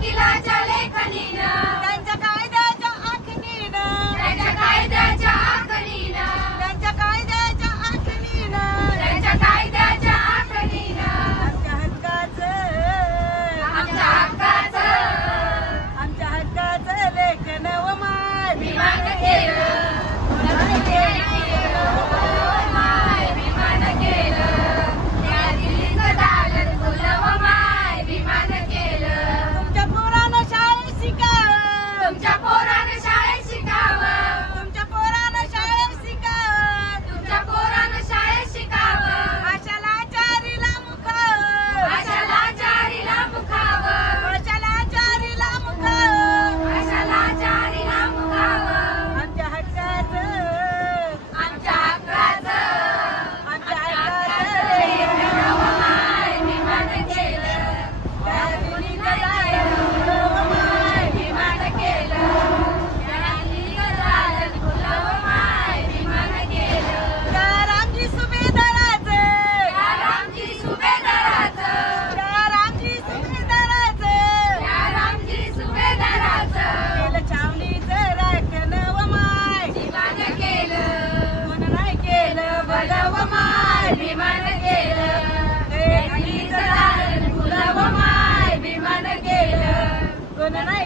वकिलाच्या लेखणीनं, त्यांच्या कायद्याच्या आखणीनं, त्यांच्या कायद्याच्या आखणीनं, त्यांच्या कायद्याच्या आखणीनं, त्यांच्या कायद्याच्या आखणीनं आमच्या हक्काचं लेखन व माय विमान केलं, माय विमान केलं, त्या दिल्लीचं दालन फुलं व माय विमान केलं. तुमच्या पोरानं शाळेत शिकावं, तुमच्या पोरानं शाळेत शिकावं, तुमच्या पोरानं शाळेत शिकावं, तुमच्या पोरानं शाळेत शिकावं, अशा लाचारीला मुखावं, अशा लाचारीला मुखावं, अशा लाचारीला मुखावं. अशा लाचारीला मुखावं. आमच्या हक्काचं आमच्या हक्काचं लेखन व माय विमान केलं, त्या दिल्लीचं दालन फुलं व माय विमान केलं, त्या दिल्लीचं दालन फुलं व माय विमान केलं. त्या रामजी सुभेदाराचं, त्या रामजी सुभेदाराचं, त्या रामजी सुभेदाराचं त्या रामजी सुभेदाराचं केलं छावणीचं राखण व माय विमान केलं, कोण नाही केलं भलं व माय विमान केलं, हे दिल्लीचं दालन फुलं व माय विमान केलं, कोण नाही